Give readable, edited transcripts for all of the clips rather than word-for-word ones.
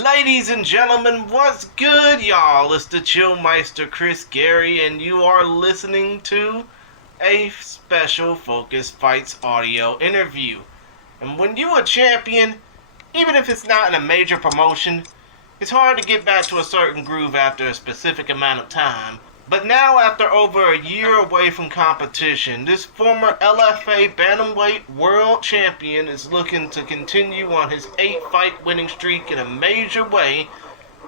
Ladies and gentlemen, what's good, y'all? It's the Chillmeister Chris Gary, and you are listening to a special Focus Fights audio interview. And when you're a champion, even if it's not in a major promotion, it's hard to get back to a certain groove after a specific amount of time. But now, after over a year away from competition, this former LFA Bantamweight World Champion is looking to continue on his 8-fight winning streak in a major way.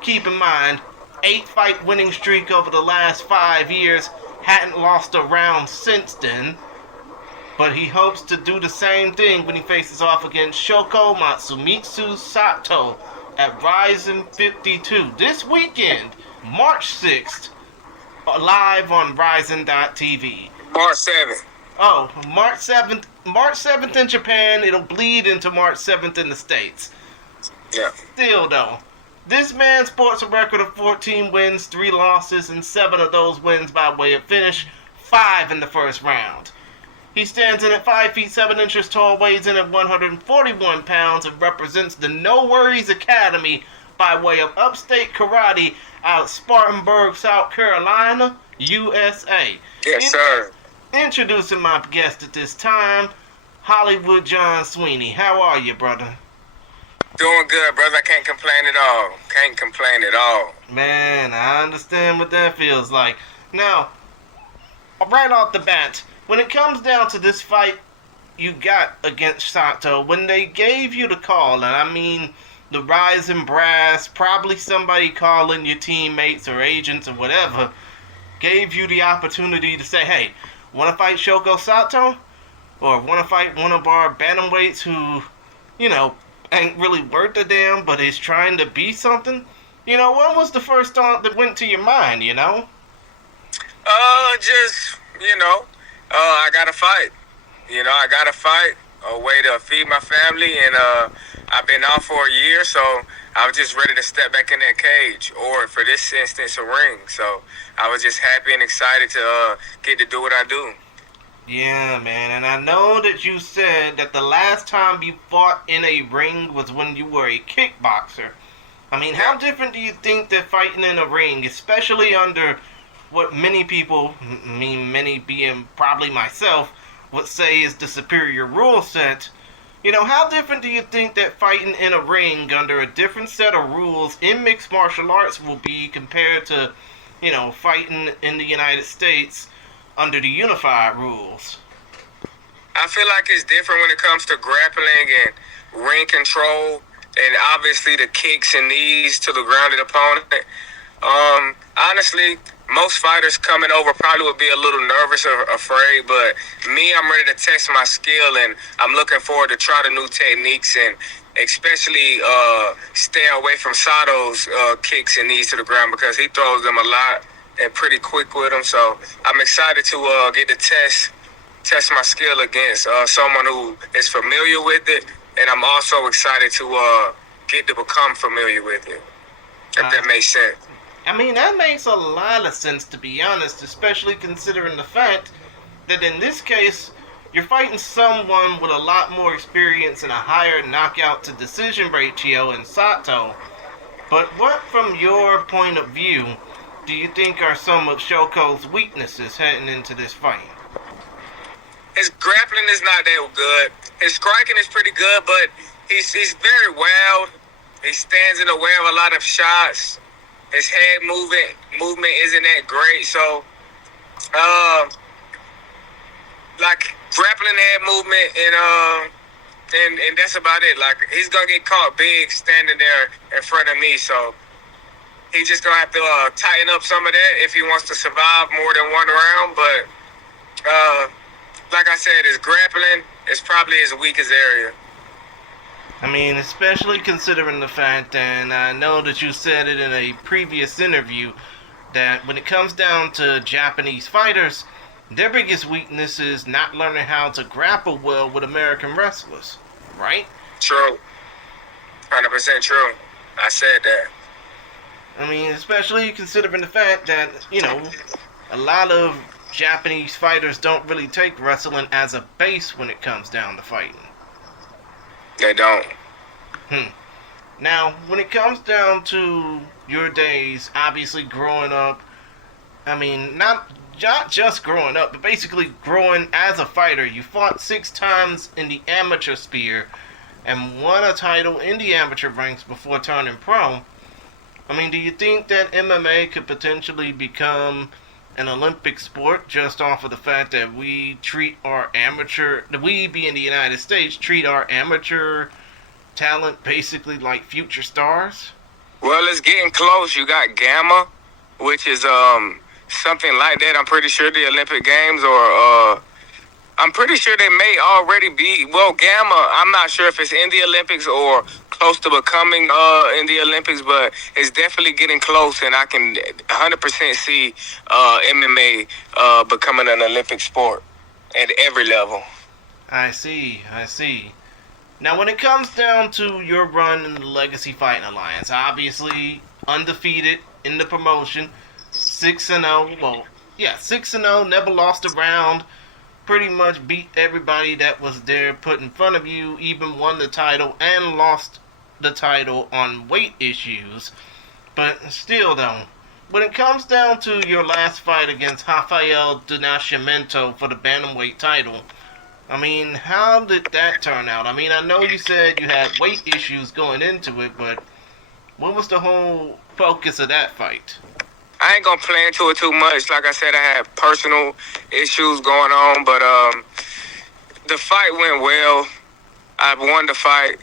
Keep in mind, 8-fight winning streak over the last 5 years, hadn't lost a round since then. But he hopes to do the same thing when he faces off against Shoko Sato at RIZIN 52 this weekend, March 6th. Live on RIZIN.TV. March 7th. Oh, March 7th. March 7th in Japan. It'll bleed into March 7th in the States. Yeah. Still, though, this man sports a record of 14 wins, 3 losses, and 7 of those wins by way of finish, 5 in the first round. He stands in at 5 feet 7 inches tall, weighs in at 141 pounds, and represents the No Worries Academy by way of upstate karate out of Spartanburg, South Carolina, USA. Yes, sir. Introducing my guest at this time, Hollywood John Sweeney. How are you, brother? Doing good, brother. I can't complain at all. Can't complain at all. Man, I understand what that feels like. Now, right off the bat, when it comes down to this fight you got against Sato, when they gave you the call, and I mean the RIZIN brass, probably somebody calling your teammates or agents or whatever, gave you the opportunity to say, hey, want to fight Shoko Sato? Or want to fight one of our bantamweights who, ain't really worth a damn, but is trying to be something? What was the first thought that went to your mind, I gotta fight. I gotta fight. A way to feed my family, and I've been off for a year, so I was just ready to step back in that cage, or for this instance, a ring. So I was just happy and excited to get to do what I do. Yeah, man, and I know that you said that the last time you fought in a ring was when you were a kickboxer. I mean, how different do you think that fighting in a ring, especially under what many people, many being probably myself, would say is the superior rule set, how different do you think that fighting in a ring under a different set of rules in mixed martial arts will be compared to, fighting in the United States under the unified rules? I feel like it's different when it comes to grappling and ring control, and obviously the kicks and knees to the grounded opponent. Honestly, most fighters coming over probably would be a little nervous or afraid, but me, I'm ready to test my skill, and I'm looking forward to try the new techniques, and especially stay away from Sato's kicks and knees to the ground, because he throws them a lot and pretty quick with them. So I'm excited to get to test my skill against someone who is familiar with it, and I'm also excited to get to become familiar with it, if that makes sense. I mean, that makes a lot of sense, to be honest, especially considering the fact that in this case, you're fighting someone with a lot more experience and a higher knockout to decision ratio in Sato. But what, from your point of view, do you think are some of Shoko's weaknesses heading into this fight? His grappling is not that good. His striking is pretty good, but he's very wild. He stands in the way of a lot of shots. His head movement isn't that great, so grappling head movement, and that's about it. Like, he's gonna get caught big standing there in front of me, so he's just gonna have to tighten up some of that if he wants to survive more than one round. But like I said, his grappling is probably his weakest area. I mean, especially considering the fact, and I know that you said it in a previous interview, that when it comes down to Japanese fighters, their biggest weakness is not learning how to grapple well with American wrestlers, right? True. 100% true. I said that. I mean, especially considering the fact that, a lot of Japanese fighters don't really take wrestling as a base when it comes down to fighting. They don't. Now, when it comes down to your days, obviously growing up, I mean, not just growing up, but basically growing as a fighter. You fought 6 times in the amateur sphere and won a title in the amateur ranks before turning pro. I mean, do you think that MMA could potentially become an Olympic sport just off of the fact that we being the United States, treat our amateur talent basically like future stars? Well, it's getting close. You got Gamma, which is something like that. I'm pretty sure the Olympic Games, or I'm pretty sure they may already be. Well, Gamma, I'm not sure if it's in the Olympics or close to becoming in the Olympics, but it's definitely getting close, and I can 100% see MMA becoming an Olympic sport at every level. I see. Now, when it comes down to your run in the Legacy Fighting Alliance, obviously undefeated in the promotion, 6-0. Well, yeah, 6-0, never lost a round. Pretty much beat everybody that was there put in front of you, even won the title and lost the title on weight issues. But still, though, when it comes down to your last fight against Rafael Nascimento for the Bantamweight title, I mean, how did that turn out? I mean, I know you said you had weight issues going into it, but what was the whole focus of that fight? I ain't gonna play into it too much. Like I said, I had personal issues going on, but the fight went well. I won the fight,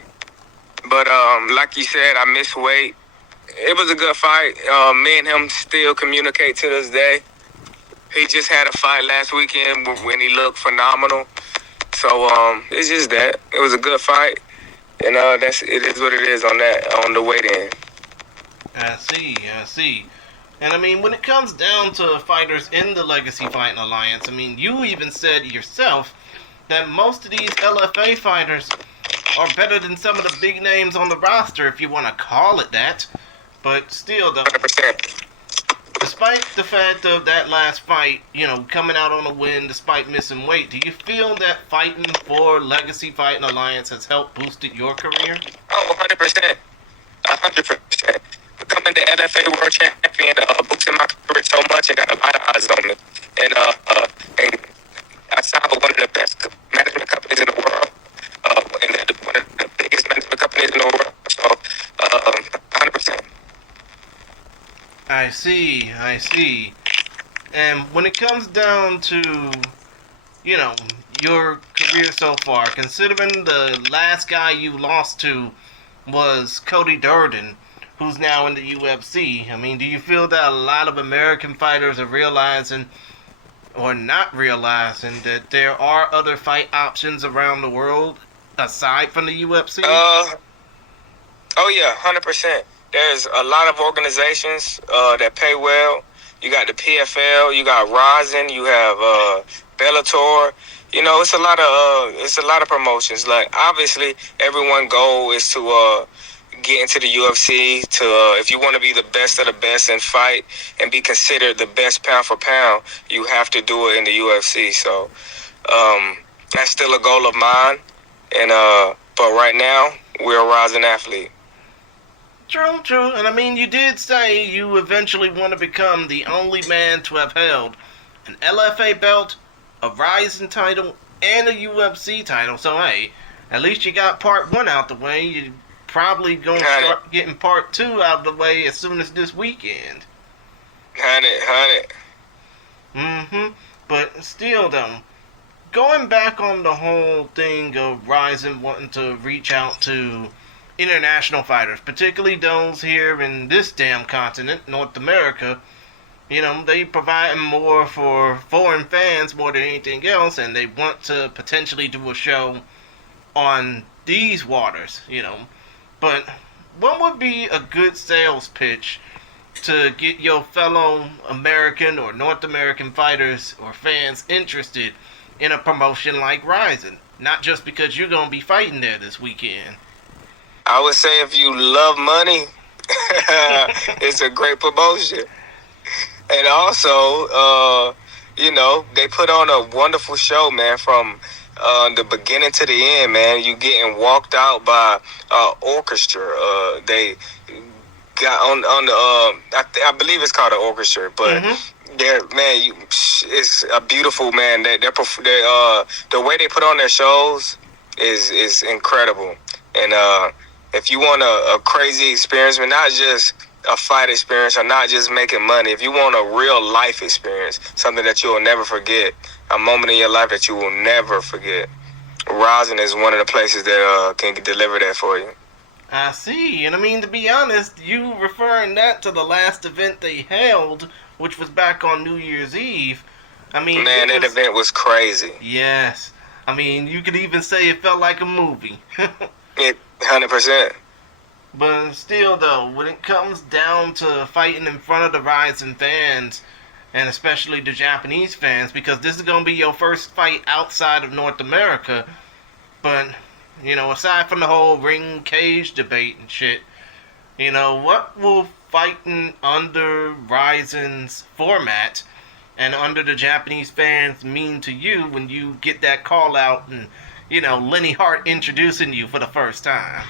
but like you said, I missed weight. It was a good fight. Me and him still communicate to this day. He just had a fight last weekend when he looked phenomenal. So it's just that it was a good fight, and it is what it is on the weight end. I see. And I mean, when it comes down to fighters in the Legacy Fighting Alliance, I mean, you even said yourself that most of these LFA fighters are better than some of the big names on the roster, if you want to call it that. But still, though, 100%. Despite the fact of that last fight, coming out on a win despite missing weight, do you feel that fighting for Legacy Fighting Alliance has helped boosted your career? Oh, 100%. 100%. Becoming the LFA World Champion boosted my career so much. It got a lot of eyes on me. And I signed with one of the best management companies in the world. And one of the biggest management companies in the world. So, 100%. I see. And when it comes down to, your career so far, considering the last guy you lost to was Cody Durden, who's now in the UFC, I mean, do you feel that a lot of American fighters are realizing, or not realizing, that there are other fight options around the world aside from the UFC? Oh yeah, 100%. There's a lot of organizations that pay well. You got the PFL, you got RIZIN, you have Bellator. It's a lot of promotions. Like, obviously, everyone's goal is to get into the UFC. If you want to be the best of the best and fight and be considered the best pound for pound, you have to do it in the UFC. So that's still a goal of mine. And but right now, we're a RIZIN athlete. True. And I mean, you did say you eventually want to become the only man to have held an LFA belt, a RIZIN title, and a UFC title. So, hey, at least you got part 1 out the way. You probably going to start getting part 2 out of the way as soon as this weekend. 100. But still, though, going back on the whole thing of RIZIN wanting to reach out to international fighters, particularly those here in this damn continent, North America, they provide more for foreign fans more than anything else, and they want to potentially do a show on these waters, But what would be a good sales pitch to get your fellow American or North American fighters or fans interested in a promotion like RIZIN? Not just because you're going to be fighting there this weekend. I would say if you love money, it's a great promotion. And also, they put on a wonderful show, man, from the beginning to the end, man. You getting walked out by orchestra. They got on the I believe it's called an orchestra, but they're, man, it's a beautiful, man. The way they put on their shows is incredible. And if you want a crazy experience, but not just a fight experience or not just making money, if you want a real life experience, something that you will never forget, a moment in your life that you will never forget, RIZIN is one of the places that can deliver that for you. I see. And I mean, to be honest, you referring that to the last event they held, which was back on New Year's Eve. I mean, man, that event was crazy. Yes. I mean, you could even say it felt like a movie. 100%. But still, though, when it comes down to fighting in front of the RIZIN fans, and especially the Japanese fans, because this is going to be your first fight outside of North America, but, you know, aside from the whole ring cage debate and shit, you know, what will fighting under RIZIN's format and under the Japanese fans mean to you when you get that call out and, you know, Lenny Hart introducing you for the first time?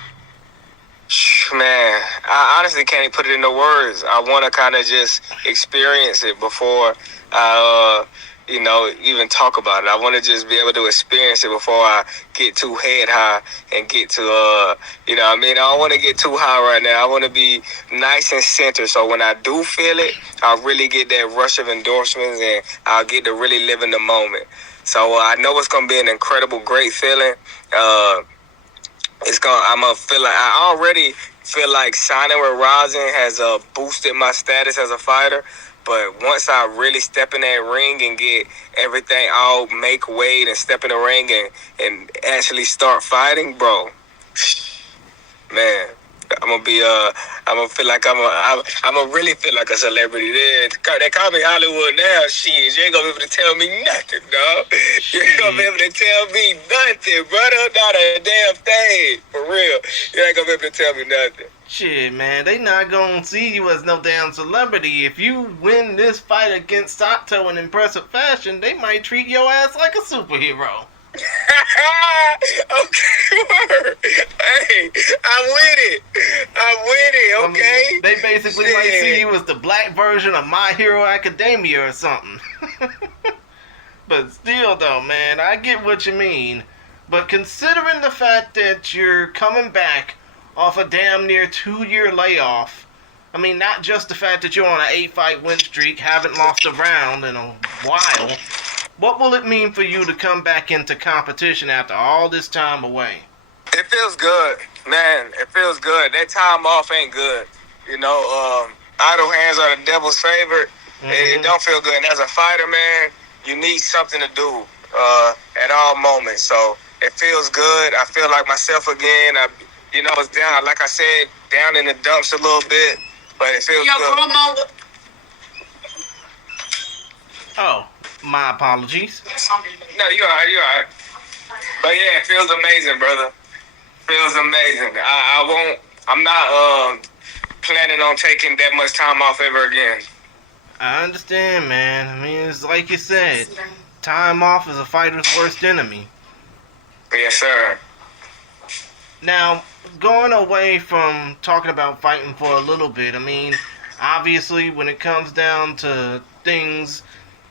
Man, I honestly can't even put it into words. I want to kind of just experience it before I, even talk about it. I want to just be able to experience it before I get too head high and get to, I don't want to get too high right now. I want to be nice and centered. So when I do feel it, I'll really get that rush of endorsements and I'll get to really live in the moment. So I know it's going to be an incredible, great feeling. I already feel like signing with RIZIN has boosted my status as a fighter. But once I really step in that ring and get everything all make weight and step in the ring and actually start fighting, bro, man, I'm gonna feel like I'm gonna really feel like a celebrity. They call me Hollywood now. Shit, you ain't gonna be able to tell me nothing, dog. You ain't gonna be able to tell me nothing, brother. Not a damn thing, for real. You ain't gonna be able to tell me nothing. Shit, man, they not gonna see you as no damn celebrity. If you win this fight against Sato in impressive fashion, they might treat your ass like a superhero. Okay, word. Hey, I'm with it, okay? I mean, they basically might see you as the black version of My Hero Academia or something. But still, though, man, I get what you mean. But considering the fact that you're coming back off a damn near 2-year layoff, I mean, not just the fact that you're on an 8-fight win streak, haven't lost a round in a while, what will it mean for you to come back into competition after all this time away? It feels good, man. It feels good. That time off ain't good. Idle hands are the devil's favorite. It don't feel good. And as a fighter, man, you need something to do at all moments. So it feels good. I feel like myself again. It's down, like I said, down in the dumps a little bit, but it feels good. Oh, my apologies. No, you're all right. But yeah, it feels amazing, brother. Feels amazing. I'm not planning on taking that much time off ever again. I understand, man. I mean, it's like you said, time off is a fighter's worst enemy. Yes, sir. Now, going away from talking about fighting for a little bit, I mean, obviously, when it comes down to things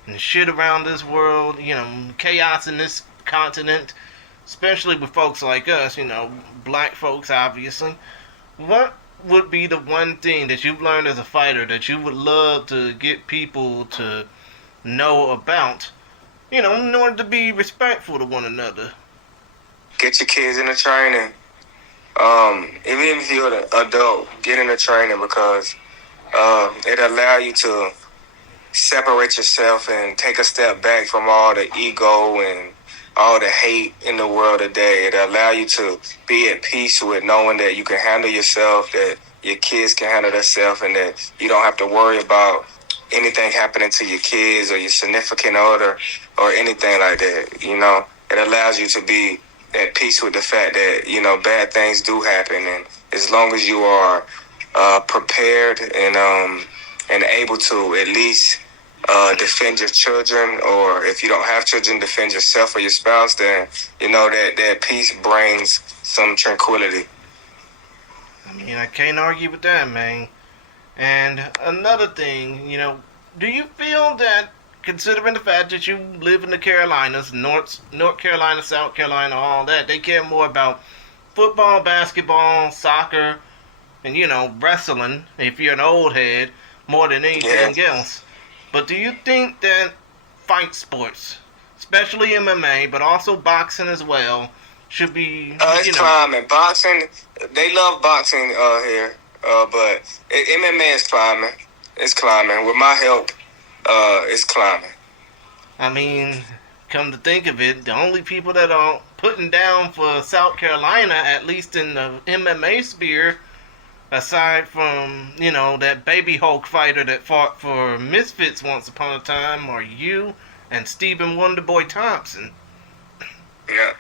and shit around this world, chaos in this continent, especially with folks like us, black folks, obviously, what would be the one thing that you've learned as a fighter that you would love to get people to know about, in order to be respectful to one another? Get your kids in the training. Even if you're an adult, get in the training because it allow you to separate yourself and take a step back from all the ego and all the hate in the world today. It allow you to be at peace with knowing that you can handle yourself, that your kids can handle themselves, and that you don't have to worry about anything happening to your kids or your significant other or anything like that. It allows you to be at peace with the fact that, bad things do happen. And as long as you are prepared and able to at least, defend your children, or if you don't have children, defend yourself or your spouse, then that peace brings some tranquility. I mean, I can't argue with that, man. And another thing, do you feel that, considering the fact that you live in the Carolinas, North Carolina, South Carolina, all that, they care more about football, basketball, soccer, and, wrestling, if you're an old head, more than anything else. But do you think that fight sports, especially MMA, but also boxing as well, should be, it's climbing. Boxing, they love boxing here, but MMA is climbing. It's climbing. With my help, it's climbing. I mean, come to think of it, the only people that are putting down for South Carolina, at least in the MMA sphere, aside from, that baby Hulk fighter that fought for Misfits once upon a time, are you and Stephen Wonderboy Thompson. Yeah.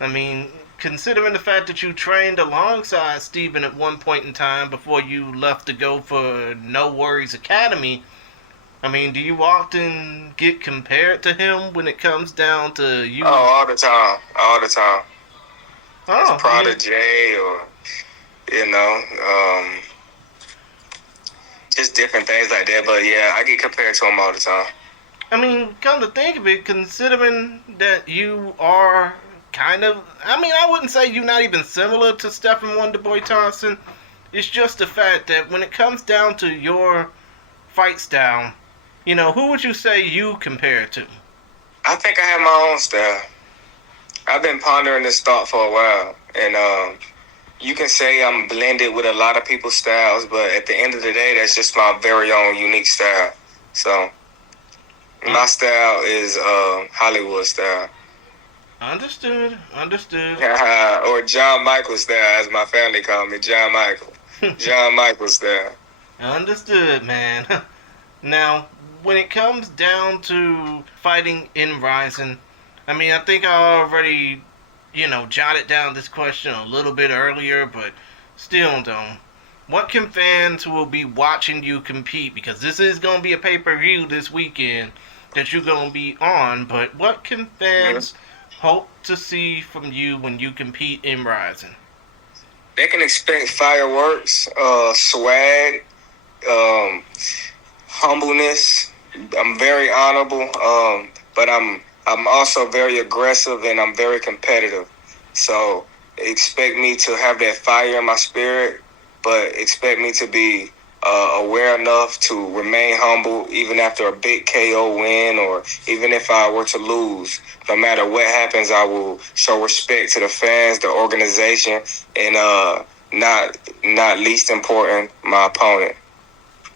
I mean, considering the fact that you trained alongside Stephen at one point in time before you left to go for No Worries Academy, I mean, do you often get compared to him when it comes down to you? Oh, all the time. All the time. Oh, as protege or, just different things like that. But, yeah, I get compared to him all the time. I mean, come to think of it, considering that you are kind of, I wouldn't say you're not even similar to Stephen Wonderboy Thompson. It's just the fact that when it comes down to your fight style, who would you say you compare to? I think I have my own style. I've been pondering this thought for a while. And you can say I'm blended with a lot of people's styles, but at the end of the day, that's just my very own unique style. So my style is Hollywood style. Understood. Or John Michael style, as my family call me, John Michael. John Michael style. Understood, man. Now, when it comes down to fighting in RIZIN, I think I already, jotted down this question a little bit earlier, but still don't. What can fans who will be watching you compete, because this is going to be a pay-per-view this weekend that you're going to be on, but what can fans hope to see from you when you compete in RIZIN? They can expect fireworks, swag, humbleness. I'm very honorable, but I'm also very aggressive and I'm very competitive. So expect me to have that fire in my spirit, but expect me to be aware enough to remain humble even after a big KO win, or even if I were to lose. No matter what happens, I will show respect to the fans, the organization, and not least important, my opponent.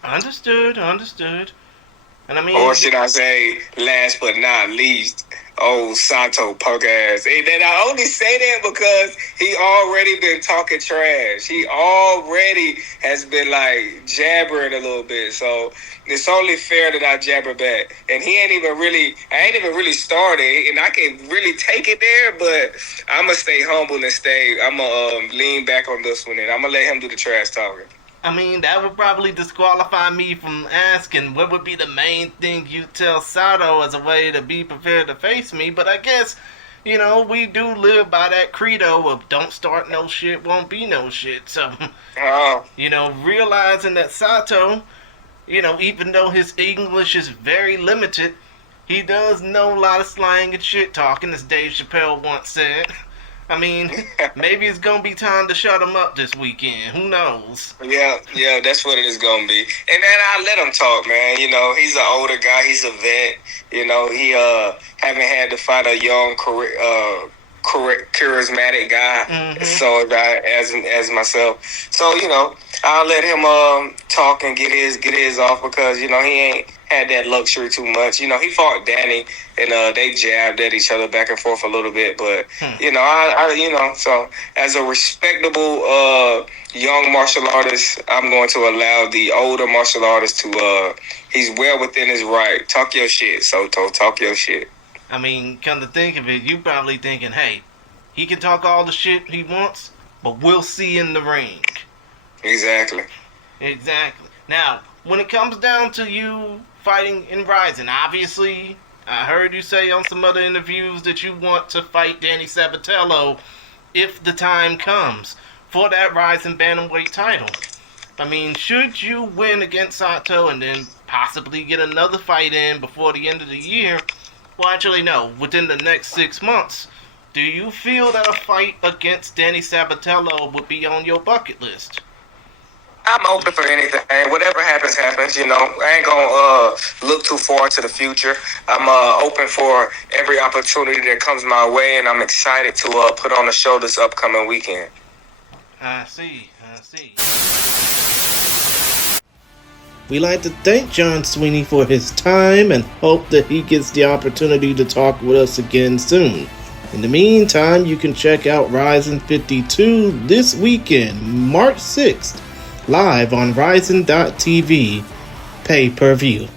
Understood. And or should I say, last but not least, old Sato punk ass. And I only say that because he already been talking trash. He already has been like jabbering a little bit. So it's only fair that I jabber back. And I ain't even really started, and I can really take it there, but I'm going to stay humble and I'm going to lean back on this one, and I'm going to let him do the trash talking. That would probably disqualify me from asking what would be the main thing you tell Sato as a way to be prepared to face me. But I guess, we do live by that credo of don't start no shit, won't be no shit. So, realizing that Sato, even though his English is very limited, he does know a lot of slang and shit talking, as Dave Chappelle once said. Maybe it's going to be time to shut him up this weekend. Who knows? Yeah, that's what it is going to be. And then I let him talk, man. He's an older guy. He's a vet. He haven't had to fight a young, charismatic guy. Mm-hmm. So as myself. So, I'll let him talk and get his off, because, he ain't had that luxury too much. He fought Danny, and they jabbed at each other back and forth a little bit. But so as a respectable young martial artist, I'm going to allow the older martial artist to. He's well within his right. Talk your shit, Soto. Talk your shit. Come to think of it, you probably thinking, hey, he can talk all the shit he wants, but we'll see in the ring. Exactly. Now, when it comes down to you fighting in RIZIN? Obviously, I heard you say on some other interviews that you want to fight Danny Sabatello if the time comes for that RIZIN Bantamweight title. I mean, should you win against Sato and then possibly get another fight in before the end of the year, well, actually, no, within the next 6 months, do you feel that a fight against Danny Sabatello would be on your bucket list? I'm open for anything. Whatever happens, happens. You know, I ain't gonna look too far into the future. I'm open for every opportunity that comes my way, and I'm excited to put on a show this upcoming weekend. I see. We'd like to thank John Sweeney for his time and hope that he gets the opportunity to talk with us again soon. In the meantime, you can check out RIZIN 52 this weekend, March 6th, live on RIZIN.TV, pay-per-view.